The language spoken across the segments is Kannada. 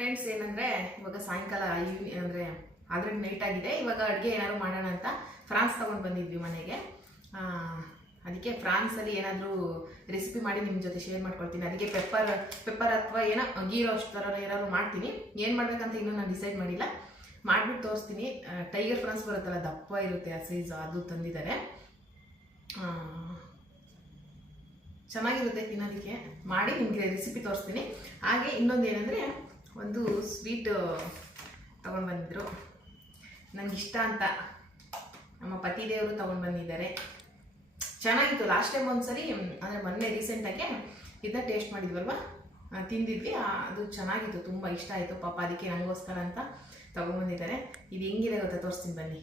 ಫ್ರೆಂಡ್ಸ್ ಏನಂದ್ರೆ ಇವಾಗ ಸಾಯಂಕಾಲ ಅಂದ್ರೆ ಆಲ್ರೆಡಿ ನೈಟ್ ಆಗಿದೆ. ಇವಾಗ ಅಡುಗೆ ಏನಾದ್ರು ಮಾಡೋಣ ಅಂತ ಫ್ರಾನ್ಸ್ ತಗೊಂಡು ಬಂದಿದ್ವಿ ಮನೆಗೆ. ಅದಕ್ಕೆ ಫ್ರಾನ್ಸಲ್ಲಿ ಏನಾದರೂ ರೆಸಿಪಿ ಮಾಡಿ ನಿಮ್ಮ ಜೊತೆ ಶೇರ್ ಮಾಡ್ಕೊಳ್ತೀನಿ. ಅದಕ್ಕೆ ಪೆಪ್ಪರ್ ಅಥವಾ ಏನೋ ಗೀ ರೋಸ್ಟ್ ಥರ ಏನಾದ್ರು ಮಾಡ್ತೀನಿ. ಏನು ಮಾಡ್ಬೇಕಂತ ಇನ್ನೂ ನಾನು ಡಿಸೈಡ್ ಮಾಡಿಲ್ಲ. ಮಾಡಿಬಿಟ್ಟು ತೋರಿಸ್ತೀನಿ. ಟೈಗರ್ ಫ್ರಾನ್ಸ್ ಬರುತ್ತಲ್ಲ, ದಪ್ಪ ಇರುತ್ತೆ ಆ ಸೈಜು, ಅದು ತಂದಿದ್ದಾರೆ. ಚೆನ್ನಾಗಿರುತ್ತೆ ತಿನ್ನೋದಕ್ಕೆ. ಮಾಡಿ ನಿಮಗೆ ರೆಸಿಪಿ ತೋರಿಸ್ತೀನಿ. ಹಾಗೆ ಇನ್ನೊಂದು ಏನಂದರೆ, ಒಂದು ಸ್ವೀಟ್ ತೊಗೊಂಡು ಬಂದಿದ್ರು, ನನಗಿಷ್ಟ ಅಂತ ನಮ್ಮ ಪತಿದೇವರು ತೊಗೊಂಡು ಬಂದಿದ್ದಾರೆ. ಚೆನ್ನಾಗಿತ್ತು. ಲಾಸ್ಟ್ ಟೈಮ್ ಒಂದ್ಸರಿ ಅಂದರೆ ಮೊನ್ನೆ ರೀಸೆಂಟಾಗೆ ಇದನ್ನ ಟೇಸ್ಟ್ ಮಾಡಿದ್ವಲ್ವ, ತಿಂದಿದ್ವಿ. ಅದು ಚೆನ್ನಾಗಿತ್ತು, ತುಂಬ ಇಷ್ಟ ಆಯಿತು ಪಾಪ. ಅದಕ್ಕೆ ನನಗೋಸ್ಕರ ಅಂತ ತೊಗೊಂಡ್ಬಂದಿದ್ದಾರೆ. ಇದು ಹೆಂಗಿದೆ ಗೊತ್ತಾ, ತೋರಿಸ್ತೀನಿ ಬನ್ನಿ.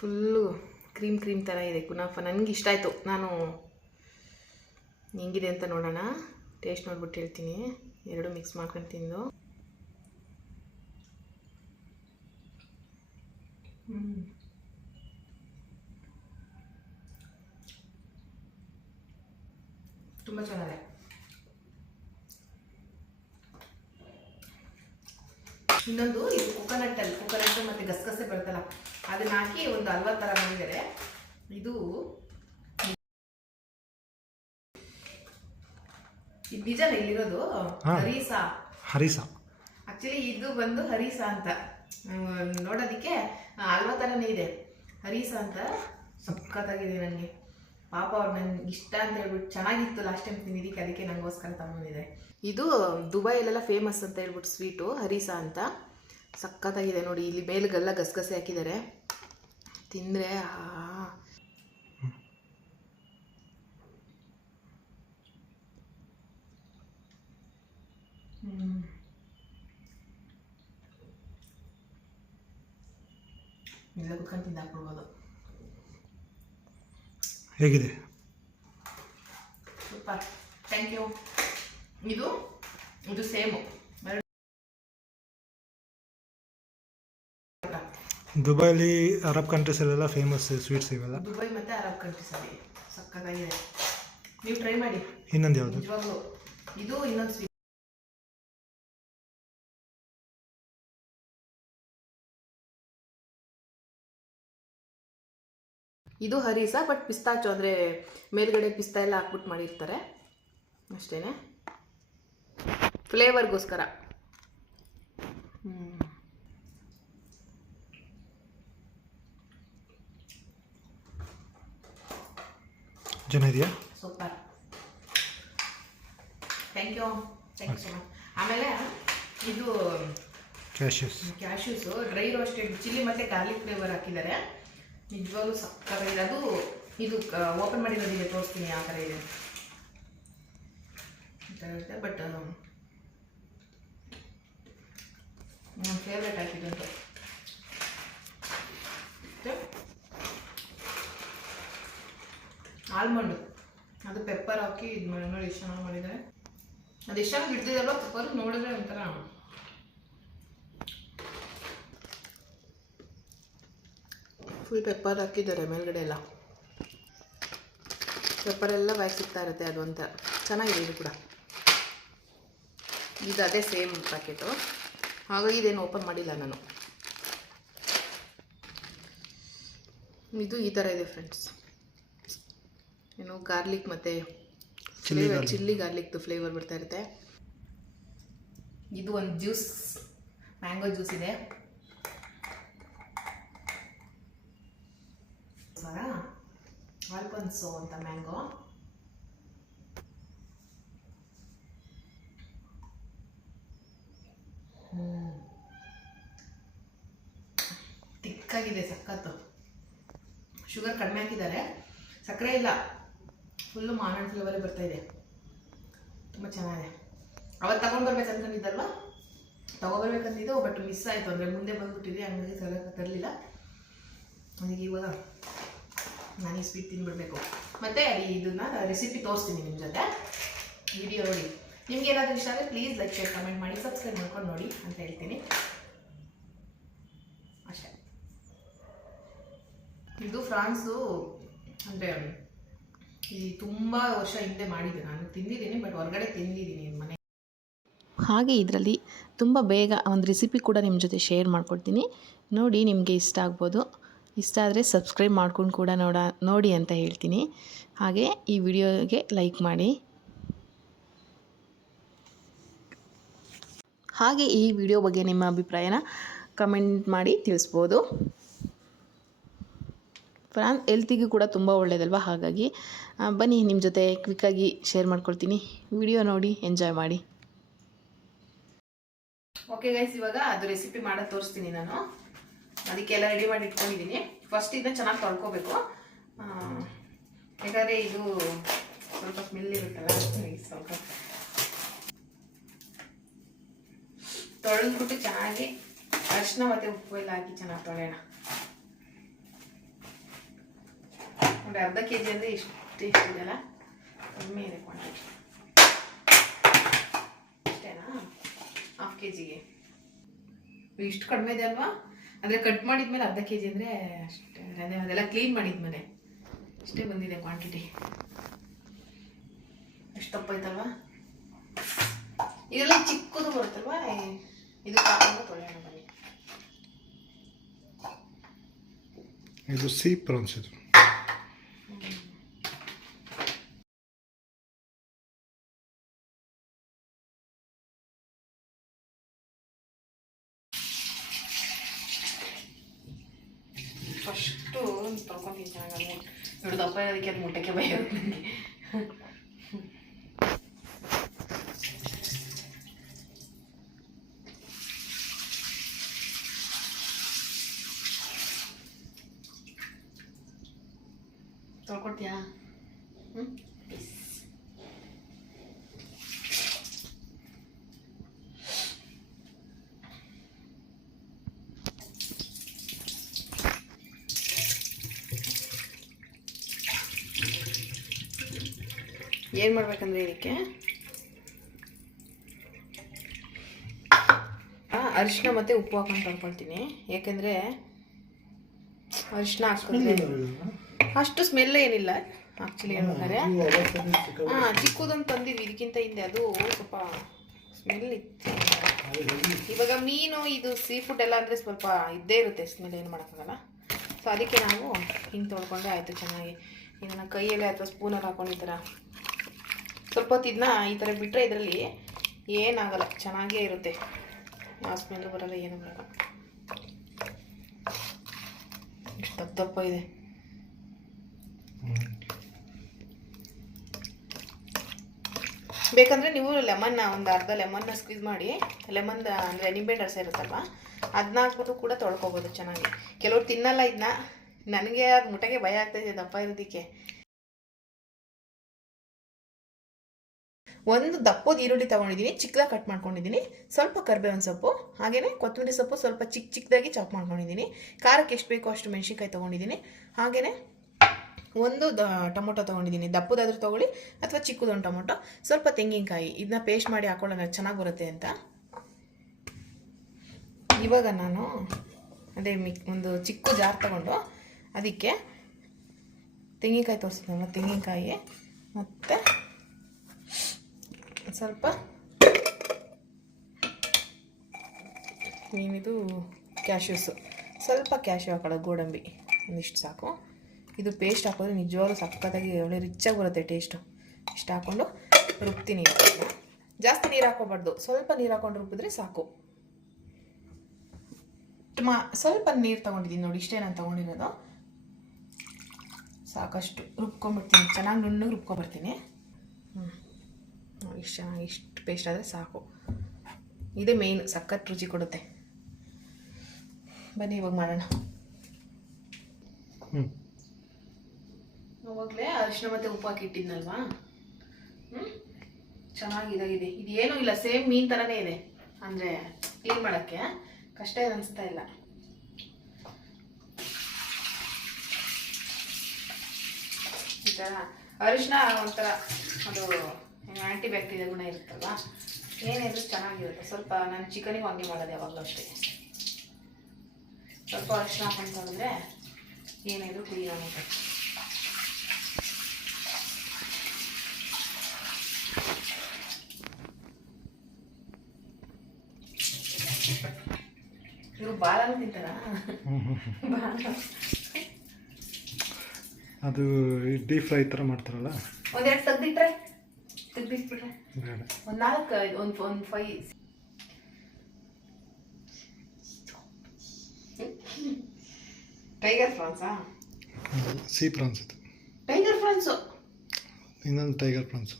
ಫುಲ್ಲು ಕ್ರೀಮ್ ಥರ ಇದೆ ಕುನಾಫ. ನನಗೆ ಇಷ್ಟ ಆಯಿತು. ನಾನು ಹೆಂಗಿದೆ ಅಂತ ನೋಡೋಣ, ಟೇಸ್ಟ್ ನೋಡ್ಬಿಟ್ಟು ಹೇಳ್ತೀನಿ. ಎರಡು ಮಿಕ್ಸ್ ಮಾಡ್ಕೊಂಡು ತಿಂದು ತುಂಬ ಚೆನ್ನಾಗಿದೆ. ಇನ್ನೊಂದು ಇದು ಕೊಕೊನಟ್ ಮತ್ತು ಗಸಗಸೆ ಬರುತ್ತಲ್ಲ, ಅದನ್ನ ಹಾಕಿ ಒಂದು 40 ಥರ ಮಾಡಿದ್ದಾರೆ. ಇದು ನಿಜ ಇಲ್ಲಿರೋದು ಹರೀಸಾ. ಆಕ್ಚುಲಿ ಇದು ಬಂದು ಹರೀಸಾ ಅಂತ, ನೋಡೋದಕ್ಕೆ 40 ಥರನೇ ಇದೆ. ಹರೀಸಾ ಅಂತ ಸಕ್ಕತ್ತಾಗಿದೆ. ನನಗೆ ಪಾಪ ಅವ್ರು ನನಗೆ ಇಷ್ಟ ಅಂತ ಹೇಳ್ಬಿಟ್ಟು ಚೆನ್ನಾಗಿತ್ತು ಲಾಸ್ಟ್ ಟೈಮ್ ತಿಂದಿದ್ದಕ್ಕೆ, ಅದಕ್ಕೆ ನನಗೋಸ್ಕರ ತಗೊಂಡಿದೆ. ಇದು ದುಬೈಲೆಲ್ಲ ಫೇಮಸ್ ಅಂತ ಹೇಳ್ಬಿಟ್ಟು ಸ್ವೀಟು, ಹರೀಸಾ ಅಂತ. ಸಕ್ಕತ್ತಾಗಿದೆ ನೋಡಿ. ಇಲ್ಲಿ ಮೇಲ್ಗೆಲ್ಲ ಗಸಗಸೆ ಹಾಕಿದ್ದಾರೆ. ತಿಂದರೆ ಇಲ್ಲ ಕುತ್ಕೊಂಡು ತಿಂದಾಕ್ಬಿಡ್ಬೋದು. ಹೇಗಿದೆ? Super, thank you. ಇದು ಸೇಮು. ದುಬೈಲಿ ಅರಬ್ ಕಂಟ್ರೀಸಲ್ಲೆಲ್ಲ ಫೇಮಸ್ ಸ್ವೀಟ್ಸ್ ಇವೆಲ್ಲ. ದುಬೈ ಮತ್ತು ಅರಬ್ ಕಂಟ್ರೀಸಲ್ಲಿ ಸಕ್ಕತ್ತಾಗಿದೆ. ನೀವು ಟ್ರೈ ಮಾಡಿ. ಇನ್ನೊಂದು ಯಾವುದು? ನಿಜವಾಗ್ಲೂ ಇದು ಇನ್ನೊಂದು ಸ್ವೀಟ್. ಇದು ಹರೀಸಾ, ಬಟ್ ಪಿಸ್ತಾಚು ಅಂದರೆ ಮೇಲ್ಗಡೆ ಪಿಸ್ತಾ ಎಲ್ಲ ಹಾಕ್ಬಿಟ್ಟು ಮಾಡಿರ್ತಾರೆ ಅಷ್ಟೇ, ಫ್ಲೇವರ್ಗೋಸ್ಕರ. ಚೆನ್ನಾಗಿದೆಯಾ? Super, thank you so much. ಆಮೇಲೆ ಇದು ಕ್ಯಾಶ್ಯೂಸು ಡ್ರೈ ರೋಸ್ಟೆಡ್ ಚಿಲ್ಲಿ ಮತ್ತು ಗಾರ್ಲಿಕ್ ಫ್ಲೇವರ್ ಹಾಕಿದ್ದಾರೆ. ನಿಜವಾಗ್ಲೂ ಸಕ್ಕತ್ತಾಗಿದೆ. ಅದು ಇದು ಓಪನ್ ಮಾಡಿರೋದಿದೆ, ತೋರಿಸ್ತೀನಿ ಯಾವ ಥರ ಇದೆ ಅಂತ. ಬಟ್ ನನ್ನ ಫೇವ್ರೇಟ್ ಹಾಕಿದ್ದು ಆಲ್ಮಂಡು, ಅದು ಪೆಪ್ಪರ್ ಹಾಕಿ ಇದು ಮಾಡಿ ನೋಡಿ, ಎಷ್ಟು ಚೆನ್ನಾಗಿ ಮಾಡಿದ್ದಾರೆ. ಅದು ಎಷ್ಟು ಚೆನ್ನಾಗಿ ಬಿಡ್ತಿದಲ್ವ ಪೆಪ್ಪರ್, ನೋಡಿದ್ರೆ ಒಂಥರ ಫುಲ್ ಪೆಪ್ಪರ್ ಹಾಕಿದ್ದಾರೆ ಮೇಲ್ಗಡೆ ಎಲ್ಲ. ಪೆಪ್ಪರೆಲ್ಲ ಬಾಯಿ ಸಿಗ್ತಾ ಇರುತ್ತೆ, ಅದು ಅಂತ ಚೆನ್ನಾಗಿದೆ. ಇದು ಕೂಡ ಇದು ಅದೇ ಸೇಮ್ ಪ್ಯಾಕೆಟು, ಹಾಗಾಗಿ ಇದೇನು ಓಪನ್ ಮಾಡಿಲ್ಲ ನಾನು. ಇದು ಈ ಥರ ಇದೆ ಫ್ರೆಂಡ್ಸ್. ಏನು ಗಾರ್ಲಿಕ್ ಮತ್ತು ಚಿಲ್ಲಿ ಗಾರ್ಲಿಕ್ದು ಫ್ಲೇವರ್ ಬರ್ತಾ ಇರುತ್ತೆ. ಇದು ಒಂದು ಜ್ಯೂಸ್, ಮ್ಯಾಂಗೋ ಜ್ಯೂಸ್ ಇದೆ. ಆಲ್ಪನ್ಸೋ ಅಂತ ಮ್ಯಾಂಗೋ. ತಿಕ್ಕಾಗಿದೆ, ಸಖತ್ತು. ಶುಗರ್ ಕಡಿಮೆ ಹಾಕಿದ್ದಾರೆ, ಸಕ್ಕರೆ ಇಲ್ಲ, ಫುಲ್ಲು ಮಾವಿನ ಫ್ಲೇವರೇ ಬರ್ತಾ ಇದೆ. ತುಂಬ ಚೆನ್ನಾಗಿದೆ. ಅವತ್ತು ತೊಗೊಂಡ್ಬರ್ಬೇಕಂತಂದಿದ್ದಲ್ವ, ತೊಗೊಬರ್ಬೇಕಂತಿದ್ದು, ಬಟ್ ಮಿಸ್ ಆಯಿತು. ಅಂದರೆ ಮುಂದೆ ಬಂದುಬಿಟ್ಟಿದೆ, ಹಂಗಾಗಿ ತರಲಿಲ್ಲ. ಅದಕ್ಕೆ ಇವಾಗ ನಾನು ಈ ಸ್ವೀಟ್ ತಿಂದ್ಬಿಡ್ಬೇಕು. ಮತ್ತು ಇದನ್ನು ರೆಸಿಪಿ ತೋರಿಸ್ತೀನಿ ನಿಮ್ಮ ಜೊತೆ. ವಿಡಿಯೋ ನೋಡಿ. ನಿಮ್ಗೆ ಏನಾದರೂ ಇಷ್ಟ ಆದರೆ ಪ್ಲೀಸ್ ಲೈಕ್, ಶೇರ್, ಕಮೆಂಟ್ ಮಾಡಿ, ಸಬ್ಸ್ಕ್ರೈಬ್ ಮಾಡ್ಕೊಂಡು ನೋಡಿ ಅಂತ ಹೇಳ್ತೀನಿ ಅಷ್ಟೇ. ಇದು ಫ್ರಾನ್ಸು ಅಂದರೆ ಈ ತುಂಬ ವರ್ಷ ಹಿಂದೆ ಮಾಡಿದ್ದೆ ನಾನು, ತಿಂದಿದ್ದೀನಿ, ಬಟ್ ಹೊರಗಡೆ ತಿಂದಿದ್ದೀನಿ ಮನೆ. ಹಾಗೆ ಇದರಲ್ಲಿ ತುಂಬ ಬೇಗ ಒಂದು ರೆಸಿಪಿ ಕೂಡ ನಿಮ್ಮ ಜೊತೆ ಶೇರ್ ಮಾಡ್ಕೊಡ್ತೀನಿ, ನೋಡಿ ನಿಮಗೆ ಇಷ್ಟ ಆಗ್ಬೋದು. ಇಷ್ಟ ಆದರೆ ಸಬ್ಸ್ಕ್ರೈಬ್ ಮಾಡ್ಕೊಂಡು ಕೂಡ ನೋಡಿ ಅಂತ ಹೇಳ್ತೀನಿ. ಹಾಗೆ ಈ ವಿಡಿಯೋಗೆ ಲೈಕ್ ಮಾಡಿ. ಹಾಗೆ ಈ ವಿಡಿಯೋ ಬಗ್ಗೆ ನಿಮ್ಮ ಅಭಿಪ್ರಾಯನ ಕಮೆಂಟ್ ಮಾಡಿ ತಿಳಿಸ್ಬೋದು. ಹೆಲ್ತಿಗೂ ಕೂಡ ತುಂಬ ಒಳ್ಳೆಯದಲ್ವ, ಹಾಗಾಗಿ ಬನ್ನಿ ನಿಮ್ಮ ಜೊತೆ ಕ್ವಿಕ್ಕಾಗಿ ಶೇರ್ ಮಾಡ್ಕೊಳ್ತೀನಿ. ವಿಡಿಯೋ ನೋಡಿ ಎಂಜಾಯ್ ಮಾಡಿ. ಓಕೆ ಗೈಸ್, ಇವಾಗ ಅದು ರೆಸಿಪಿ ಮಾಡೋದು ತೋರಿಸ್ತೀನಿ ನಾನು. ಅದಕ್ಕೆಲ್ಲ ರೆಡಿ ಮಾಡಿ ಇಟ್ಕೊಂಡಿದ್ದೀನಿ. ಫಸ್ಟ್ ಇದನ್ನ ಚೆನ್ನಾಗಿ ತೊಳ್ಕೊಬೇಕು, ಯಾಕಂದರೆ ಇದು ಸ್ವಲ್ಪ ಸ್ಮೆಲ್ ಇರುತ್ತಲ್ಲ, ಸ್ವಲ್ಪ ತೊಳೆದ್ಬಿಟ್ಟು ಚೆನ್ನಾಗಿ ಅರಿಶಿನ ಮತ್ತು ಉಪ್ಪು ಎಲ್ಲ ಹಾಕಿ ಚೆನ್ನಾಗಿ ತೊಳೆಯೋಣ. ನೋಡಿ, ಅರ್ಧ ಕೆಜಿ ಅಂದರೆ ಇಷ್ಟು ಇದೆಯಲ್ಲ, ಕಮ್ಮಿ ಇದೆ ಕ್ವಾಂಟಿಟಿ. ಅಷ್ಟೇನಾ? ಹಾಫ್ ಕೆಜಿಗೆ ಇಷ್ಟು ಕಡಿಮೆ ಇದೆ ಅಲ್ವಾ? ಅಂದರೆ ಕಟ್ ಮಾಡಿದ್ಮೇಲೆ ಅರ್ಧ ಕೆಜಿ ಅಂದರೆ ಅಷ್ಟೇ, ಅದೆಲ್ಲ ಕ್ಲೀನ್ ಮಾಡಿದ್ಮೇಲೆ ಅಷ್ಟೇ ಬಂದಿದೆ ಕ್ವಾಂಟಿಟಿ. ಎಷ್ಟು ತಪ್ಪ ಐತಲ್ವಾ? ಇದೆಲ್ಲ ಚಿಕ್ಕದು ಬರುತ್ತಲ್ವಾ, ಇದು ಹಾಕೊಂಡು ತೊಳೆಯೋಣ ಬನ್ನಿ. ಇದು ಸೀ ಪ್ರಾನ್ಸ್ ಇದು. ಫಸ್ಟು ತೊಳ್ಕೊತೀನಿ ಚೆನ್ನಾಗಿ. ನೋಡಿ, ದಪ್ಪ ಇರೋದಕ್ಕೆ ಅದು ಮುಟ್ಟಕ್ಕೆ ಭಯ ಇರುತ್ತೆ ನನಗೆ. ತೊಳ್ಕೊಡ್ತೀಯಾ? ಏನು ಮಾಡ್ಬೇಕಂದ್ರೆ ಇದಕ್ಕೆ ಅರಿಶಿನ ಮತ್ತು ಉಪ್ಪು ಹಾಕೊಂಡು ತೊಳ್ಕೊಳ್ತೀನಿ. ಯಾಕೆಂದರೆ ಅರಿಶಿನ ಹಾಕಿದ್ರೆ ಅಷ್ಟು ಸ್ಮೆಲ್ ಏನಿಲ್ಲ ಆ್ಯಕ್ಚುಲಿ ಹೇಳ್ಬೇಕಾದ್ರೆ. ಚಿಕ್ಕದೊಂದು ತಂದಿದ್ವಿ ಇದಕ್ಕಿಂತ ಹಿಂದೆ, ಅದು ಸ್ವಲ್ಪ ಸ್ಮೆಲ್ ಇತ್ತು. ಇವಾಗ ಮೀನು ಇದು ಸೀ ಫುಡ್ ಎಲ್ಲ ಅಂದರೆ ಸ್ವಲ್ಪ ಇದ್ದೇ ಇರುತ್ತೆ ಸ್ಮೆಲ್, ಏನು ಮಾಡೋಕ್ಕಾಗಲ್ಲ. ಸೊ ಅದಕ್ಕೆ ನಾವು ಹಿಂಗೆ ತೊಳ್ಕೊಂಡೆ ಆಯಿತು ಚೆನ್ನಾಗಿ. ಇದನ್ನು ಕೈಯಲ್ಲೇ ಅಥವಾ ಸ್ಪೂನಲ್ಲಿ ಹಾಕೊಂಡು ಈ ಥರ ಸ್ವಲ್ಪ ಹೊತ್ತು ಇದನ್ನ ಈ ಥರ ಬಿಟ್ಟರೆ ಇದರಲ್ಲಿ ಏನಾಗಲ್ಲ, ಚೆನ್ನಾಗೇ ಇರುತ್ತೆ, ಯಾವ ಸ್ಮೆಲ್ಲು ಬರೋಲ್ಲ, ಏನೂ ಬರೋಲ್ಲ. ಇಷ್ಟು ದಪ್ಪ ಇದೆ. ಬೇಕಂದರೆ ನೀವು ಲೆಮನ್ನ, ಒಂದು ಅರ್ಧ ಲೆಮನ್ನ ಸ್ಕ್ವೀಸ್ ಮಾಡಿ, ಲೆಮನ್ ಅಂದರೆ ನಿಂಬೆ ರಸ ಇರುತ್ತಲ್ವ, ಅದನ್ನ ಹಾಕ್ಬಿಟ್ಟು ಕೂಡ ತೊಳ್ಕೊಬೋದು ಚೆನ್ನಾಗಿ. ಕೆಲವ್ರು ತಿನ್ನಲ್ಲ ಇದನ್ನ, ನನಗೆ ಅದು ಮುಟ್ಟಕ್ಕೆ ಭಯ ಆಗ್ತಾಯಿದೆ ದಪ್ಪ ಇರೋದಕ್ಕೆ. ಒಂದು ದಪ್ಪದ ಈರುಳ್ಳಿ ತೊಗೊಂಡಿದ್ದೀನಿ, ಚಿಕ್ಕದಾಗಿ ಕಟ್ ಮಾಡ್ಕೊಂಡಿದ್ದೀನಿ. ಸ್ವಲ್ಪ ಕರಿಬೇವಿನ ಸೊಪ್ಪು, ಹಾಗೆಯೇ ಕೊತ್ತಂಬರಿ ಸೊಪ್ಪು ಸ್ವಲ್ಪ ಚಿಕ್ಕದಾಗಿ ಚಾಪ್ ಮಾಡ್ಕೊಂಡಿದ್ದೀನಿ. ಖಾರಕ್ಕೆ ಎಷ್ಟು ಬೇಕೋ ಅಷ್ಟು ಮೆಣಸಿನ್ಕಾಯಿ ತೊಗೊಂಡಿದ್ದೀನಿ. ಹಾಗೆಯೇ ಒಂದು ಟೊಮೊಟೊ ತೊಗೊಂಡಿದ್ದೀನಿ, ದಪ್ಪದಾದ್ರೂ ತೊಗೊಳ್ಳಿ ಅಥವಾ ಚಿಕ್ಕದೊಂದು ಟೊಮೊಟೊ. ಸ್ವಲ್ಪ ತೆಂಗಿನಕಾಯಿ, ಇದನ್ನ ಪೇಸ್ಟ್ ಮಾಡಿ ಹಾಕೊಳ್ಳೋಣ, ಚೆನ್ನಾಗಿ ಬರುತ್ತೆ ಅಂತ. ಇವಾಗ ನಾನು ಅದೇ ಒಂದು ಚಿಕ್ಕ ಜಾರ್ ತೊಗೊಂಡು ಅದಕ್ಕೆ ತೆಂಗಿನಕಾಯಿ ತೋರಿಸಿದ್ನಲ್ಲ, ತೆಂಗಿನಕಾಯಿ ಮತ್ತು ಸ್ವಲ್ಪ ಏನಿದು ಕ್ಯಾಶ್ಯೂಸು, ಸ್ವಲ್ಪ ಕ್ಯಾಶ್ಯೂ ಹಾಕೊಳ್ಳೋದು, ಗೋಡಂಬಿ ಒಂದಿಷ್ಟು ಸಾಕು. ಇದು ಪೇಸ್ಟ್ ಹಾಕೋದ್ರೆ ನಿಜವಾಗ್ಲೂ ಸಕ್ಕತ್ತಾಗಿ ಒಳ್ಳೆ ರಿಚ್ಚಾಗಿ ಬರುತ್ತೆ ಟೇಸ್ಟು. ಇಷ್ಟು ಹಾಕ್ಕೊಂಡು ರುಬ್ತೀನಿ. ಜಾಸ್ತಿ ನೀರು ಹಾಕೋಬಾರ್ದು, ಸ್ವಲ್ಪ ನೀರು ಹಾಕೊಂಡು ರುಬ್ಬಿದ್ರೆ ಸಾಕು. ಸ್ವಲ್ಪ ನೀರು ತೊಗೊಂಡಿದ್ದೀನಿ ನೋಡಿ, ಇಷ್ಟೇ ನಾನು ತೊಗೊಂಡಿರೋದು. ಸಾಕಷ್ಟು ರುಬ್ಕೊಂಡ್ಬಿಡ್ತೀನಿ, ಚೆನ್ನಾಗಿ ನುಣ್ಣಗೆ ರುಬ್ಕೊಂಡ್ಬರ್ತೀನಿ. ಇಷ್ಟು ಚೆನ್ನಾಗಿ, ಇಷ್ಟು ಪೇಸ್ಟ್ ಆದರೆ ಸಾಕು. ಇದೇ ಮೇಯ್ನು, ಸಖತ್ ರುಚಿ ಕೊಡುತ್ತೆ. ಬನ್ನಿ ಇವಾಗ ಮಾಡೋಣ. ಅವಾಗಲೇ ಅರಿಶಿನ ಮತ್ತು ಉಪ್ಪು ಹಾಕಿ ಇಟ್ಟಿದ್ನಲ್ವಾ, ಚೆನ್ನಾಗಿದಾಗಿದೆ. ಇದು ಏನೂ ಇಲ್ಲ, ಸೇಮ್ ಮೀನು ಥರನೇ ಇದೆ. ಅಂದರೆ ಕ್ಲೀನ್ ಮಾಡೋಕ್ಕೆ ಕಷ್ಟ ಏನು ಅನಿಸ್ತಾ ಇಲ್ಲ. ಈ ಥರ ಅರಿಶಿನ ಒಂಥರ ಅದು ಆ್ಯಂಟಿ ಬ್ಯಾಕ್ಟೀರಿಯಾ ಗುಣ ಇರುತ್ತಲ್ವ, ಏನಿದ್ರು ಚೆನ್ನಾಗಿರುತ್ತೆ. ಸ್ವಲ್ಪ ನಾನು ಚಿಕನಿಗೆ ಹಂಗೆ ಮಾಡೋದು ಯಾವಾಗಲೂ ಅಷ್ಟೇ. ಸ್ವಲ್ಪ ಅರಿಶಿನ ಹಾಕೊಂಡು ತಂದರೆ ಏನಿದ್ರು ಕ್ಲೀನ್ ಆಗುತ್ತೆ. ಇವ್ರು ಬಾಲನ್ನು ತಿಂತಾರ? ಅದು ಡೀಪ್ ಫ್ರೈ ಥರ ಮಾಡ್ತಾರಲ್ಲ. ಒಂದೆರಡು ತೆಗ್ದಿಟ್ಬಿಟ್ರೆ ಬೇಡ. ಒಂದು 4 ಒಂದು 5 ಟೈಗರ್ ಫ್ರಾನ್ಸಾ? ಸೀ ಪ್ರಾನ್ಸ್ ಇದು. ಟೈಗರ್ ಫ್ರಾನ್ಸು ಇನ್ನೊಂದು ಟೈಗರ್ ಪ್ರಾನ್ಸ್.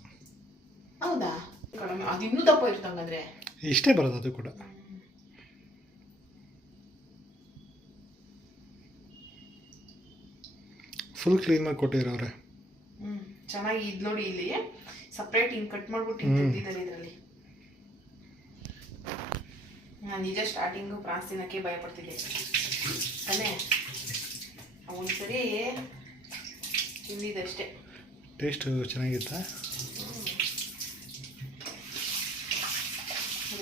ಹೌದಾ? ಕಡಿಮೆ ಅದು ಇನ್ನೂ ದಪ್ಪ ಇರುತ್ತೆ ಹಂಗಾದ್ರೆ. ಇಷ್ಟೇ ಬರೋದು ಅದು ಕೂಡ. ಫುಲ್ ಕ್ಲೀನಾಗಿ ಕೊಟ್ಟಿರೋರೆ. ಚೆನ್ನಾಗಿ ಇದು ನೋಡಿ, ಇಲ್ಲಿ ಸಪ್ರೇಟ್ ಹಿಂಗೆ ಕಟ್ ಮಾಡ್ಬಿಟ್ಟು ಹಿಂಗೆ ತೆಗ್ದಿದ್ದಾರೆ ಇದರಲ್ಲಿ. ನಾನು ನಿಜ ಸ್ಟಾರ್ಟಿಂಗು ಪ್ರಾನ್ಸ್ ತಿನ್ನೋಕ್ಕೆ ಭಯ ಪಡ್ತಿದ್ದೆ ತಾನೇ. ಒಂದ್ಸರಿ ತಿಂದಿದ್ದಷ್ಟೇ. ಟೇಸ್ಟ್ ಚೆನ್ನಾಗಿತ್ತಾ?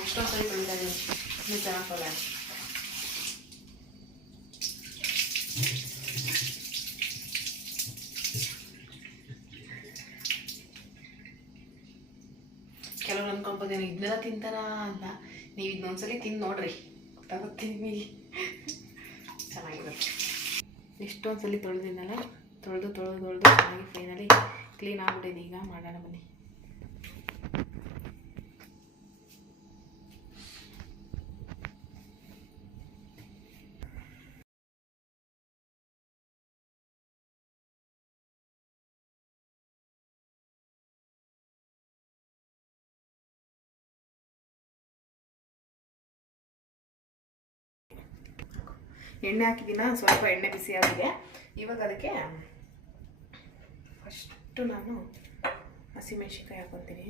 ಎಷ್ಟೊಂದು ಸರಿ ತೊಳಿತಾ ಇದ್ದೀನಿ, ಇನ್ನೂ ಚೆನ್ನಾಗಿ ತೊಳೆ. ಕೆಲವ್ರು ಅನ್ಕೊಂಬೋದೇನು ಇದನ್ನೆಲ್ಲ ತಿಂತಾರ ಅಂತ. ನೀವು ಇದನ್ನೊಂದ್ಸಲಿ ತಿಂದು ನೋಡ್ರಿ, ಗೊತ್ತಾಗುತ್ತೆ ನಿಮಗೆ. ಚೆನ್ನಾಗಿರುತ್ತೆ. ಎಷ್ಟೊಂದು ಸಲ ತೊಳೆದಿದ್ದಲ್ಲ, ತೊಳೆದು ಚೆನ್ನಾಗಿ ಫೈನಲಿ ಕ್ಲೀನ್ ಆಗ್ಬಿಟ್ಟಿದೆ. ಈಗ ಮಾಡೋಣ ಬನ್ನಿ. ಎಣ್ಣೆ ಹಾಕಿದ್ದೀನ, ಸ್ವಲ್ಪ ಎಣ್ಣೆ ಬಿಸಿ ಆಗಿದೆ. ಇವಾಗ ಅದಕ್ಕೆ ಫಸ್ಟು ನಾನು ಹಸಿಮೆಣ್ಸಿನ್ಕಾಯಿ ಹಾಕ್ಕೊತೀನಿ.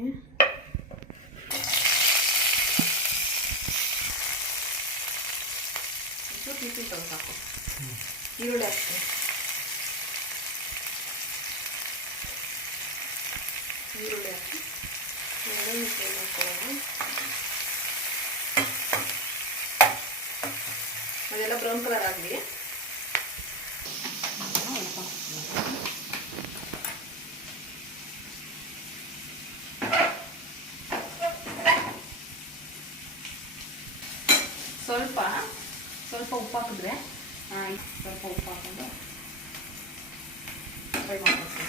ಇದು ಸಾಕು. ಈರುಳ್ಳಿ ಹಾಕ್ತೀನಿ. ಈರುಳ್ಳಿ ಹಾಕಿ ಎರಡನ್ನೂ ಫ್ರೈ ಮಾಡ್ಕೊಳ್ಳೋಣ. ಅದೆಲ್ಲ ಬ್ರೌನ್ ಕಲರ್ ಆಗಲಿ. ಸ್ವಲ್ಪ ಉಪ್ಪು ಹಾಕಿದ್ರೆ, ಸ್ವಲ್ಪ ಉಪ್ಪು ಹಾಕೊಂಡು ಫ್ರೈ ಮಾಡ್ಕೊಳ್ತೀನಿ.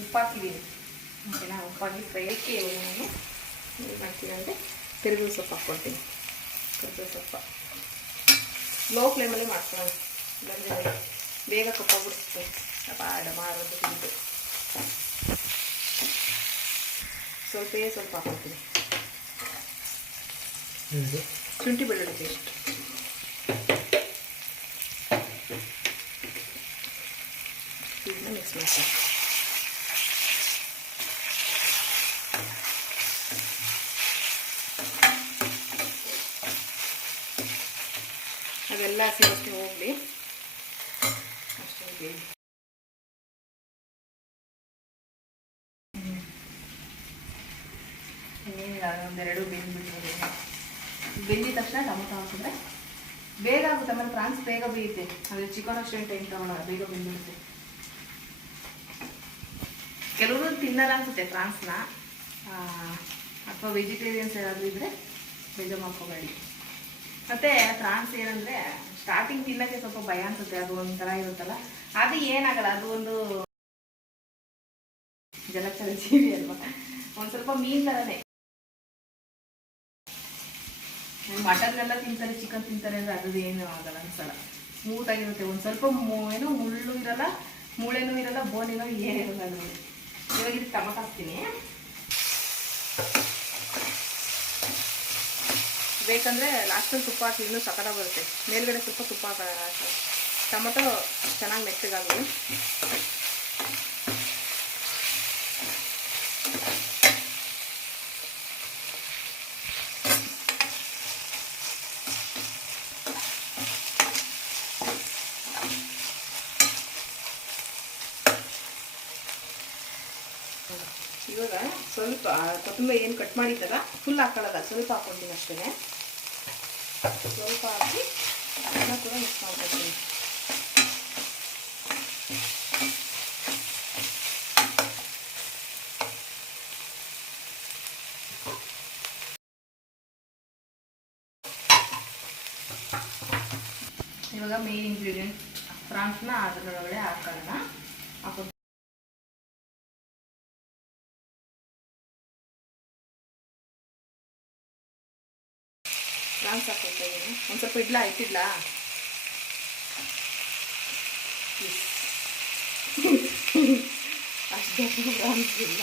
ಉಪ್ಪು ಹಾಕಿದ್ದೀನಿ, ಓಕೆನಾ? ಉಪ್ಪಾಗಿ ಫ್ರೈಕ್ಕೆ ಇವಾಗ ನಾನು ಏನು ಮಾಡ್ತೀನಿ ಅಂದರೆ ಕರಿಬೇವು ಸೊಪ್ಪು ಹಾಕ್ಕೊಳ್ತೀನಿ. ಕರಿಬೇವು ಸೊಪ್ಪು ಲೋ ಫ್ಲೇಮಲ್ಲಿ ಮಾಡ್ಕೊಳ್ಳೋಣ, ಇಲ್ಲಾಂದರೆ ಬೇಗ ಕಪ್ಪಾಗ್ಬಿಡುತ್ತೆ. ಮಾರೋದು ತಿಂದು ಸ್ವಲ್ಪ ಹಾಕ್ಕೊಳ್ತೀನಿ. ಶುಂಠಿ ಬೆಳ್ಳುಳ್ಳಿ ಪೇಸ್ಟ್, ಇದನ್ನ ಮಿಕ್ಸ್ ಮಾಡ್ತೀನಿ. ಅದೆಲ್ಲ ಹಸಿ ಹೋಗಲಿ ಅಷ್ಟೇ. ಒಂದೆರಡು ಬೆಂದ್ಬಿಟ್ಟು ಬೆಂದಿದ ತಕ್ಷಣ ಟೊಮೊಟೊ ಹಾಕಿದ್ರೆ ಬೇಗ ಆಗುತ್ತೆ. ಆಮೇಲೆ ಫ್ರಾನ್ಸ್ ಬೇಗ ಬೇಯುತ್ತೆ. ಆದರೆ ಚಿಕನ್ ಅಷ್ಟೇ ಟೈಮ್ ತಗೊಳ್ಳೋಣ, ಬೇಗ ಬೆಂದ್ಬಿಡುತ್ತೆ. ಕೆಲವರು ತಿನ್ನಲ್ಲ ಅನ್ಸುತ್ತೆ ಫ್ರಾನ್ಸ್ನ, ಅಥವಾ ವೆಜಿಟೇರಿಯನ್ಸ್ ಏನಾದರೂ ಇದ್ದರೆ ಬೇಜಾರು ಮಾಡ್ಕೋಬೇಡಿ. ಮತ್ತು ಫ್ರಾನ್ಸ್ ಏನಂದರೆ ಸ್ಟಾರ್ಟಿಂಗ್ ತಿನ್ನೋಕ್ಕೆ ಸ್ವಲ್ಪ ಭಯ ಅನ್ಸುತ್ತೆ, ಅದು ಒಂಥರ ಇರುತ್ತಲ್ಲ. ಅದು ಏನಾಗಲ್ಲ, ಅದು ಒಂದು ಜಲಚರ ಜೀವಿ ಅಲ್ವಾ, ಒಂದು ಸ್ವಲ್ಪ ಮೀನು ಥರನೇ. ಮಟನ್ನೆಲ್ಲ ತಿಂತಾರೆ, ಚಿಕನ್ ತಿಂತಾರೆ ಅಂದರೆ ಅದು ಏನು ಆಗಲ್ಲ ಅನ್ಸಲ್ಲ, ಸ್ಮೂತಾಗಿರುತ್ತೆ. ಒಂದು ಸ್ವಲ್ಪ ಏನೋ ಮುಳ್ಳು ಇರಲ್ಲ, ಮೂಳೆನೂ ಇರಲ್ಲ, ಬೋನೇನೋ ಏನಿರಲ್ಲ ಅದರಲ್ಲಿ. ಇವಾಗ ಇದು ಟೊಮೊಟೊ ಹಾಕ್ತೀನಿ. ಬೇಕಂದರೆ ಲಾಸ್ಟಲ್ಲಿ ತುಪ್ಪ ಹಾಕಿ ಇನ್ನೂ ಸಕ್ಕತ್ತಾಗಿ ಬರುತ್ತೆ. ಮೇಲ್ಗಡೆ ಸ್ವಲ್ಪ ತುಪ್ಪ ಹಾಕಿ ಟೊಮೊಟೊ ಚೆನ್ನಾಗಿ ಮೆತ್ತಗಾಗಲಿ. ಇವಾಗ ಸ್ವಲ್ಪ ಕೊತ್ತಂಬರಿ ಏನು ಕಟ್ ಮಾಡಿದ್ದಲ್ಲ ಫುಲ್ ಹಾಕೊಳ್ಳೋದ, ಸ್ವಲ್ಪ ಹಾಕ್ಕೊಳ್ತೀನಿ ಅಷ್ಟೇ. ಸ್ವಲ್ಪ ಹಾಕಿ ಅದನ್ನ ಕೂಡ ಮಿಕ್ಸ್ ಮಾಡ್ಕೊಳ್ತೀನಿ. ಇವಾಗ ಮೇನ್ ಇಂಗ್ರೀಡಿಯೆಂಟ್ ಫ್ರಾನ್ಸ್ನ ಅದರೊಳಗಡೆ ಹಾಕೋಣ. ಫ್ರಾನ್ಸ್ ಹಾಕೊಳ್ತಾ ಇದ್ದೀನಿ. ಒಂದು ಸ್ವಲ್ಪ ಇಡ್ಲಾ ಇಟ್ಟಿಡ್ಲಾ ಅಷ್ಟು ಫ್ರಾನ್ಸ್ ಇಲ್ಲ.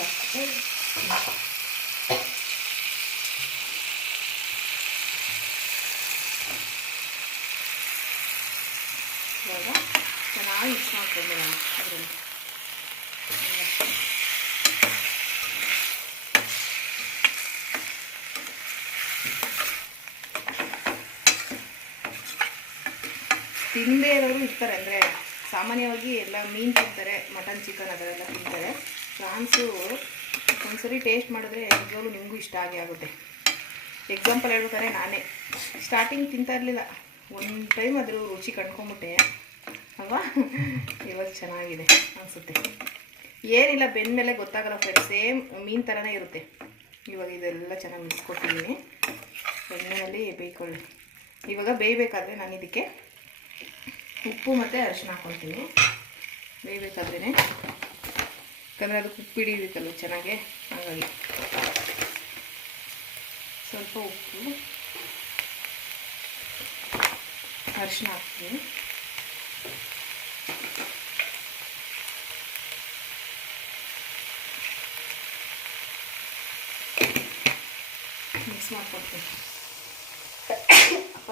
ಇವಾಗ ಚೆನ್ನಾಗಿ ಮಿಕ್ಸ್ ಮಾಡ್ಕೊಂಡೆ ನಾನು ಅದರಲ್ಲಿ. ತಿಂದೇ ಇರೋರು ಇರ್ತಾರೆ, ಅಂದರೆ ಸಾಮಾನ್ಯವಾಗಿ ಎಲ್ಲ ಮೀನು ತಿಂತಾರೆ, ಮಟನ್ ಚಿಕನ್ ಅದರೆಲ್ಲ ತಿಂತಾರೆ. ಫ್ರಾನ್ಸು ಒಂದ್ಸರಿ ಟೇಸ್ಟ್ ಮಾಡಿದ್ರೆ ನಿಜವಾಗ್ಲೂ ನಿಮಗೂ ಇಷ್ಟ ಆಗೇ ಆಗುತ್ತೆ. ಎಕ್ಸಾಂಪಲ್ ಹೇಳ್ಬೇಕಾದ್ರೆ ನಾನೇ ಸ್ಟಾರ್ಟಿಂಗ್ ತಿಂತಾ ಇರಲಿಲ್ಲ, ಒಂದು ಟೈಮ್ ಅದ್ರ ರುಚಿ ಕಂಡ್ಕೊಂಬಿಟ್ಟೆ ಅಲ್ವಾ. ಇವಾಗ ಚೆನ್ನಾಗಿದೆ ಅನಿಸುತ್ತೆ. ಏನಿಲ್ಲ, ಬೆಂದಮೇಲೆ ಗೊತ್ತಾಗಲ್ಲ ಫ್ರೆಂಡ್ಸ್, ಸೇಮ್ ಮೀನು ಥರನೇ ಇರುತ್ತೆ. ಇವಾಗ ಇದೆಲ್ಲ ಚೆನ್ನಾಗಿ ಮಿಕ್ಸ್ ಕೊಟ್ಟಿದ್ದೀನಿ, ಎಣ್ಣೆಯಲ್ಲಿ ಬೇಯ್ಕೊಳ್ಳಿ. ಇವಾಗ ಬೇಯಬೇಕಾದ್ರೆ ನಾನು ಇದಕ್ಕೆ ಉಪ್ಪು ಮತ್ತು ಅರಿಶಿನ ಹಾಕ್ಕೊಳ್ತೀನಿ ಬೇಯಬೇಕಾದ್ರೇ, ಯಾಕಂದರೆ ಅದಕ್ಕೆ ಉಪ್ಪು ಹಿಡಿಯುತ್ತಲ್ಲ ಚೆನ್ನಾಗೆ, ಹಾಗಾಗಿ ಸ್ವಲ್ಪ ಉಪ್ಪು ಅರಿಶಿನ ಹಾಕ್ತೀನಿ. ಮಿಕ್ಸ್ ಮಾಡ್ಕೊಡ್ತೀನಿ. ಅಪ್ಪ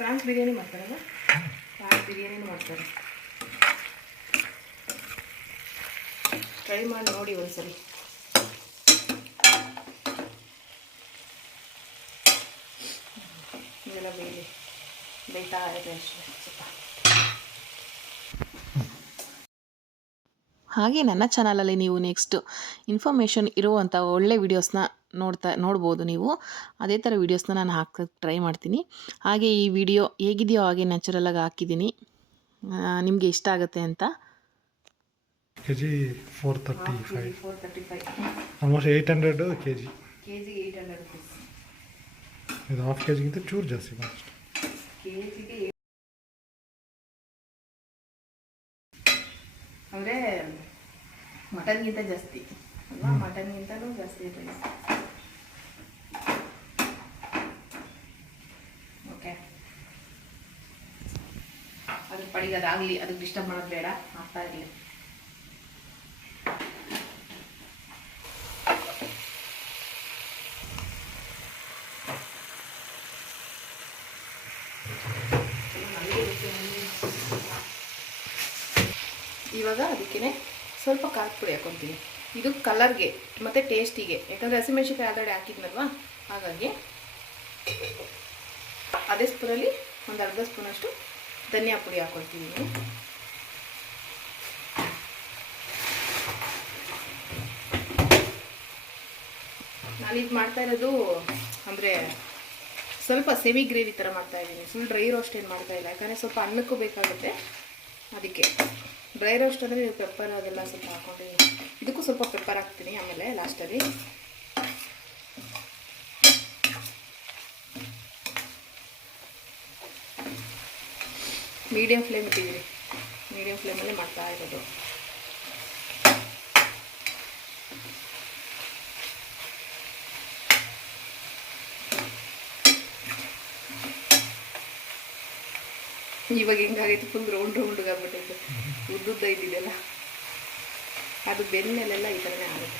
ಫ್ರಾನ್ಸ್ ಬಿರಿಯಾನಿ ಮಾಡ್ತಾರಲ್ಲ, ಫ್ರಾನ್ಸ್ ಬಿರಿಯಾನಿನೂ ಮಾಡ್ತಾರೆ. ಟ್ರೈ ಮಾಡಿ ನೋಡಿ ಒಂದ್ಸರಿ. ಇದೆಲ್ಲ ಬೇಯ್ತಾ ಇದೆ ಅಷ್ಟೇ ಸ್ವಲ್ಪ. ಹಾಗೆ ನನ್ನ ಚಾನಲಲ್ಲಿ ನೀವು ನೆಕ್ಸ್ಟ್ ಇನ್ಫಾರ್ಮೇಷನ್ ಇರುವಂಥ ಒಳ್ಳೆ ವೀಡಿಯೋಸ್ನ ನೋಡ್ಬೋದು ನೀವು. ಅದೇ ಥರ ವೀಡಿಯೋಸ್ನ ನಾನು ಹಾಕೋಕ್ಕೆ ಟ್ರೈ ಮಾಡ್ತೀನಿ. ಹಾಗೆ ಈ ವಿಡಿಯೋ ಹೇಗಿದೆಯೋ ಹಾಗೆ ನ್ಯಾಚುರಲಾಗಿ ಹಾಕಿದ್ದೀನಿ, ನಿಮಗೆ ಇಷ್ಟ ಆಗುತ್ತೆ ಅಂತ. kg 435, 435 almost 800 kg. ಕೆಜಿಗೆ 800 ರುಪೀಸ್. ಇದು ಹಾಫ್ kgಗಿಂತ ಚೂರು ಜಾಸ್ತಿ ಅಷ್ಟೇ. ಕೆಜಿಗೆ ಅಂದರೆ ಮಟನ್ಗಿಂತ ಜಾಸ್ತಿ ಅಲ್ವಾ, ಮಟನ್ಗಿಂತಲೂ ಜಾಸ್ತಿ ಪ್ರೈಸ್. ಓಕೆ, ಅದ್ರ ಪಡಿಗೆ ಅದಾಗಲಿ, ಅದಕ್ಕೆ ಡಿಸ್ಟರ್ಬ್ ಮಾಡೋದು ಬೇಡ, ಆಗ್ತಾ ಇರಲಿ. ಇವಾಗ ಅದಕ್ಕೇ ಸ್ವಲ್ಪ ಖಾರದ ಪುಡಿ ಹಾಕ್ಕೊತೀನಿ. ಇದು ಕಲರ್ಗೆ ಮತ್ತು ಟೇಸ್ಟಿಗೆ, ಯಾಕಂದರೆ ಹಸಿಮೆಣ್ಸಿಕಾಯಿ ಆಲ್ರೆಡಿ ಹಾಕಿದ್ನಲ್ವ, ಹಾಗಾಗಿ ಅದೇ ಸ್ಪೂನಲ್ಲಿ ಒಂದು ಅರ್ಧ ಸ್ಪೂನಷ್ಟು ಧನಿಯಾ ಪುಡಿ ಹಾಕ್ಕೊಳ್ತೀನಿ. ನಾನಿದು ಮಾಡ್ತಾ ಇರೋದು ಅಂದರೆ ಸ್ವಲ್ಪ ಸೆಮಿ ಗ್ರೇವಿ ಥರ ಮಾಡ್ತಾಯಿದ್ದೀನಿ, ಫುಲ್ ಡ್ರೈ ರೋಸ್ಟ್ ಏನು ಮಾಡ್ತಾಯಿಲ್ಲ, ಯಾಕಂದರೆ ಸ್ವಲ್ಪ ಅನ್ನಕ್ಕೂ ಬೇಕಾಗುತ್ತೆ. ಅದಕ್ಕೆ ಡ್ರೈ ರೋಸ್ಟ್ ಅಂದರೆ ನೀವು ಪೆಪ್ಪರ್ ಅದೆಲ್ಲ ಸ್ವಲ್ಪ ಹಾಕ್ಕೊಂಡಿದ್ದೀನಿ. ಇದಕ್ಕೂ ಸ್ವಲ್ಪ ಪೆಪ್ಪರ್ ಹಾಕ್ತೀನಿ ಆಮೇಲೆ ಲಾಸ್ಟಲ್ಲಿ. ಮೀಡಿಯಮ್ ಫ್ಲೇಮ್ ಇಟ್ಟಿದ್ದೀನಿ, ಮೀಡಿಯಮ್ ಫ್ಲೇಮಲ್ಲೇ ಮಾಡ್ತಾ ಇರೋದು. ಇವಾಗ ಹೆಂಗಾಗೈತೆ, ಫುಲ್ ರೌಂಡ್ಗೆ ಆಗ್ಬಿಟ್ಟೈತೆ, ಉದ್ದುದ್ದ ಇದ್ದಿದೆಲ್ಲ ಅದು ಬೆನ್ಮೇಲೆಲ್ಲ ಈ ಥರನೇ ಆಗುತ್ತೆ.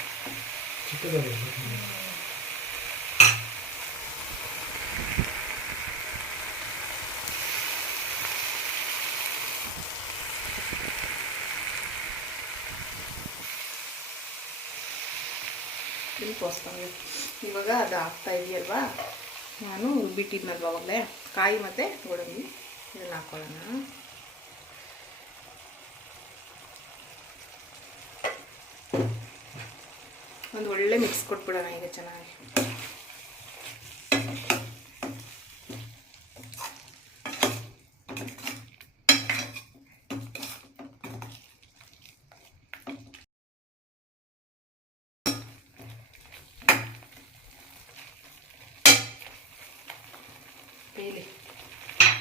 ಇವಾಗ ಅದು ಆಗ್ತಾ ಇದೆಯಲ್ವಾ, ನಾನು ರುಬ್ಬಿಟ್ಟಿದ್ನಲ್ವ ಅವಾಗಲೇ ಕಾಯಿ ಮತ್ತು ಗೋಡಂಬಿ, ಇದನ್ನು ಹಾಕ್ಕೊಳ್ಳೋಣ. ಒಂದು ಒಳ್ಳೆ ಮಿಕ್ಸ್ ಕೊಟ್ಬಿಡೋಣ ಈಗ ಚೆನ್ನಾಗಿ.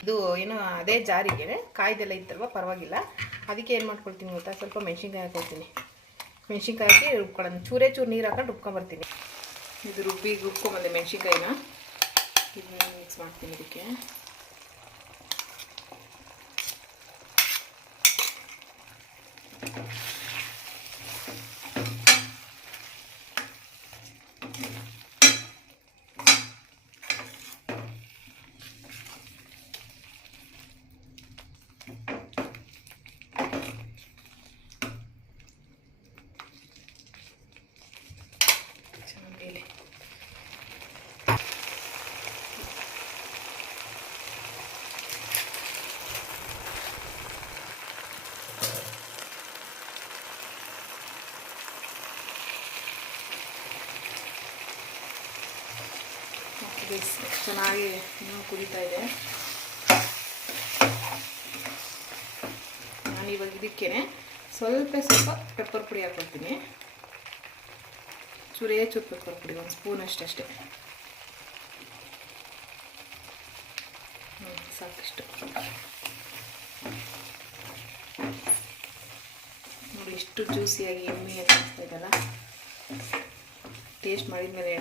ಇದು ಏನೋ ಅದೇ ಜಾರಿಗೆ ಕಾಯ್ದೆಲ್ಲ ಇತ್ತಲ್ವ, ಪರವಾಗಿಲ್ಲ. ಅದಕ್ಕೆ ಏನು ಮಾಡ್ಕೊಳ್ತೀನಿ ಗೊತ್ತಾ, ಸ್ವಲ್ಪ ಮೆಣಸಿನ್ಕಾಯಿ ಹಾಕೊಳ್ತೀನಿ. ಮೆಣಸಿನ್ಕಾಯಿ ಹಾಕಿ ರುಬ್ಕೊಳ್ಳೋಣ, ಚೂರು ನೀರು ಹಾಕೊಂಡು ರುಬ್ಕೊಂಬರ್ತೀನಿ. ಇದು ರುಬ್ಕೊಂಬಂದೆ ಮೆಣಸಿನ್ಕಾಯಿನ, ಇದನ್ನ ಮಿಕ್ಸ್ ಮಾಡ್ತೀನಿ ಇದಕ್ಕೆ. ಚೆನ್ನಾಗಿ ಇನ್ನೂ ಕುದೀತಾ ಇದೆ. ನಾನು ಇವಾಗ ಇದಕ್ಕೆ ಸ್ವಲ್ಪ ಪೆಪ್ಪರ್ ಪುಡಿ ಹಾಕ್ಕೊಳ್ತೀನಿ. ಚೂರು ಪೆಪ್ಪರ್ ಪುಡಿ, ಒಂದು ಸ್ಪೂನ್ ಅಷ್ಟೇ. ಸಾಕಷ್ಟು ನೋಡಿ, ಎಷ್ಟು ಜ್ಯೂಸಿಯಾಗಿ ಎಮ್ಮೆ ಅಂತ ಅನಿಸ್ತಾ ಇದಲ್ಲ. ಟೇಸ್ಟ್ ಮಾಡಿದ್ಮೇಲೆ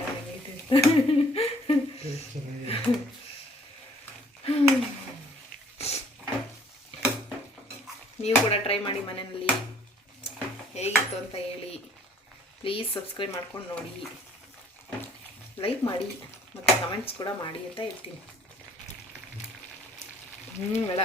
ನೀವು ಕೂಡ ಟ್ರೈ ಮಾಡಿ ಮನೆಯಲ್ಲಿ, ಹೇಗಿತ್ತು ಅಂತ ಹೇಳಿ. ಪ್ಲೀಸ್ ಸಬ್ಸ್ಕ್ರೈಬ್ ಮಾಡ್ಕೊಂಡು ನೋಡಿ, ಲೈಕ್ ಮಾಡಿ ಮತ್ತು ಕಮೆಂಟ್ಸ್ ಕೂಡ ಮಾಡಿ ಅಂತ ಹೇಳ್ತೀನಿ. ಬೇಡ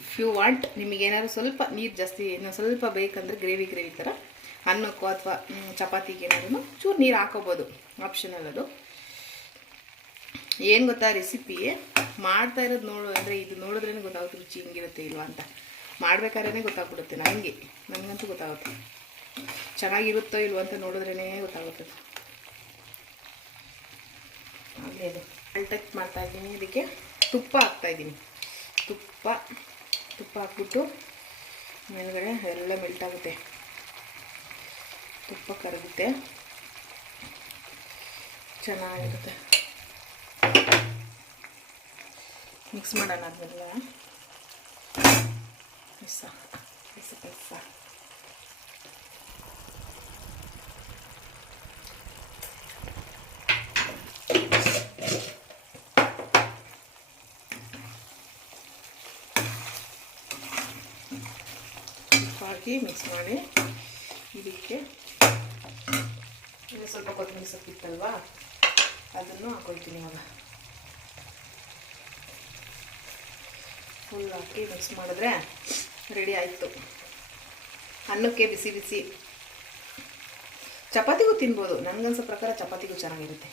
ಇಫ್ ಯು ವಾಂಟ್, ನಿಮಗೇನಾದ್ರು ಸ್ವಲ್ಪ ನೀರು ಜಾಸ್ತಿ ಇನ್ನೂ ಸ್ವಲ್ಪ ಬೇಕಂದರೆ ಗ್ರೇವಿ ಥರ ಅನ್ನಕ್ಕೋ ಅಥವಾ ಚಪಾತಿಗೆ ಏನಾದ್ರು ಚೂರು ನೀರು ಹಾಕೋಬೋದು, ಆಪ್ಷನಲ್ ಅದು. ಏನು ಗೊತ್ತಾ, ರೆಸಿಪಿ ಮಾಡ್ತಾ ಇರೋದು ಅಂದರೆ ಇದು ನೋಡಿದ್ರೇ ಗೊತ್ತಾಗುತ್ತೆ ರುಚಿ ಹಿಂಗಿರುತ್ತೆ ಇಲ್ವಾ ಅಂತ. ಮಾಡ್ಬೇಕಾದ್ರೇ ಗೊತ್ತಾಗ್ಬಿಡುತ್ತೆ. ನನಗಂತೂ ಗೊತ್ತಾಗುತ್ತೆ, ಚೆನ್ನಾಗಿರುತ್ತೋ ಇಲ್ವೋ ಅಂತ ನೋಡಿದ್ರೇ ಗೊತ್ತಾಗುತ್ತೆ. ಹಾಗೆ ಅದು ಟಚ್ ಮಾಡ್ತಾಯಿದ್ದೀನಿ. ಇದಕ್ಕೆ ತುಪ್ಪ ಹಾಕ್ತಾಯಿದ್ದೀನಿ. ತುಪ್ಪ ಹಾಕ್ಬಿಟ್ಟು ಮೇಲ್ಗಡೆ ಎಲ್ಲ ಮೆಲ್ಟ್ ಆಗುತ್ತೆ. ತುಪ್ಪ ಕರಗುತ್ತೆ, ಚೆನ್ನಾಗಿರುತ್ತೆ. ಮಿಕ್ಸ್ ಮಾಡೋಣ ಆದ್ಮೇಲೆ ಪಿಸ್ಸ ಹಾಕಿ ಮಿಕ್ಸ್ ಮಾಡಿ ಇದಕ್ಕೆ ಸ್ವಲ್ಪ ಕೊತ್ತಂಬರಿ ಸೊಪ್ಪಿತ್ತಲ್ವಾ, ಅದನ್ನು ಹಾಕೊಳ್ತೀನಿ. ಇವಾಗ ಫುಲ್ ಹಾಕಿ ಮಿಕ್ಸ್ ಮಾಡಿದ್ರೆ ರೆಡಿ ಆಯಿತು. ಅನ್ನಕ್ಕೆ ಬಿಸಿ ಚಪಾತಿಗೂ ತಿನ್ಬೋದು. ನನಗನ್ಸೋ ಪ್ರಕಾರ ಚಪಾತಿಗೂ ಚೆನ್ನಾಗಿರುತ್ತೆ.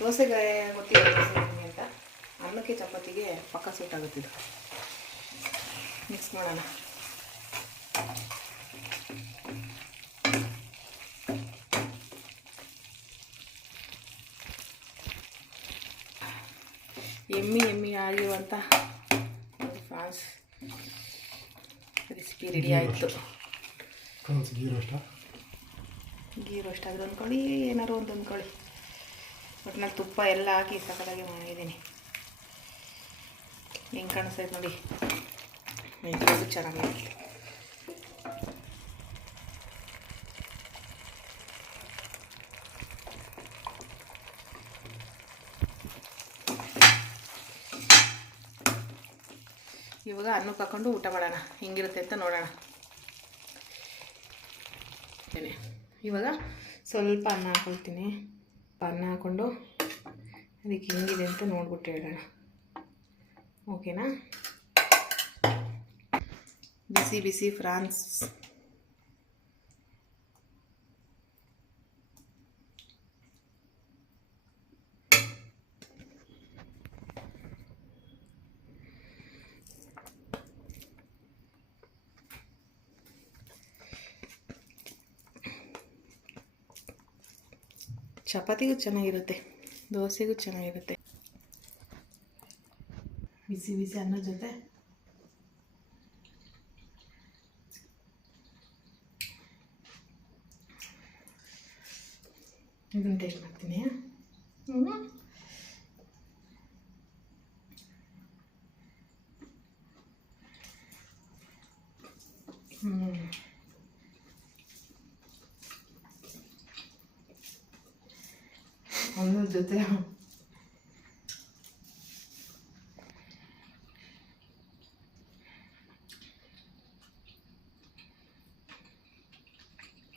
ದೋಸೆಗೆ ಗೊತ್ತಿಲ್ಲ ದೋಸೆ ಅಂತ, ಅನ್ನಕ್ಕೆ ಚಪಾತಿಗೆ ಪಕ್ಕ ಸೂಟ್ ಆಗುತ್ತಿದ್ದು. ಮಿಕ್ಸ್ ಮಾಡೋಣ. ಎಮ್ಮಿ ಆಗಿರುವಂಥ ಫ್ರಾನ್ಸ್ ರೆಸಿಪಿ ರೆಡಿ ಆಯಿತು. ಗೀ ರೋಸ್ಟ್ ಆದರೂ ಅಂದ್ಕೊಳ್ಳಿ, ಏನಾದ್ರು ಒಂದು ಅಂದ್ಕೊಳ್ಳಿ. ಒಟ್ಟಿನಲ್ಲಿ ತುಪ್ಪ ಎಲ್ಲ ಹಾಕಿ ಸಕಲಾಗಿ ಮಾಡಿದ್ದೀನಿ. ಹೆಂಗೆ ಕಾಣಿಸ್ತೈತೆ ನೋಡಿ, ಇದು ಚೆನ್ನಾಗಿರುತ್ತೆ. ಇವಾಗ ಅನ್ನಕ್ಕೆ ಹಾಕೊಂಡು ಊಟ ಮಾಡೋಣ, ಹೆಂಗಿರುತ್ತೆ ಅಂತ ನೋಡೋಣ. ಇವಾಗ ಸ್ವಲ್ಪ ಅನ್ನ ಹಾಕೊಳ್ತೀನಿ. ಅನ್ನ ಹಾಕ್ಕೊಂಡು ಅದಕ್ಕೆ ಹೆಂಗಿದೆ ಅಂತ ನೋಡ್ಬಿಟ್ಟು ಹೇಳೋಣ. ಓಕೆನಾ? ಬಿಸಿ ಫ್ರಾನ್ಸ್ ಚಪಾತಿಗೂ ಚೆನ್ನಾಗಿರುತ್ತೆ, ದೋಸೆಗೂ ಚೆನ್ನಾಗಿರುತ್ತೆ. ಬಿಸಿ ಬಿಸಿ ಅನ್ನ ಜೊತೆ ಇದನ್ನು ಟೇಸ್ಟ್ ಮಾಡ್ತೀನಿ. ಅನ್ನದ ಜೊತೆ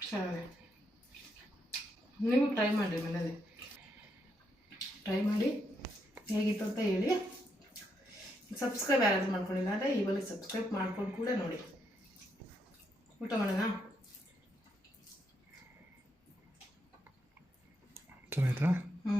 ಚೆನ್ನಾಗಿದೆ. ನೀವು ಟ್ರೈ ಮಾಡಿರಿ, ಮನೇಲಿ ಟ್ರೈ ಮಾಡಿ ಹೇಗಿತ್ತು ಅಂತ ಹೇಳಿ. ಸಬ್ಸ್ಕ್ರೈಬ್ ಯಾರಾದರೂ ಮಾಡ್ಕೊಂಡಿಲ್ಲ ಅಂದರೆ ಇವಾಗ ಸಬ್ಸ್ಕ್ರೈಬ್ ಮಾಡ್ಕೊಂಡು ಕೂಡ ನೋಡಿ. ಊಟ ಮಾಡೋಣ. ಚೆನ್ನಾಯ್ತಾ? ಹ್ಞೂ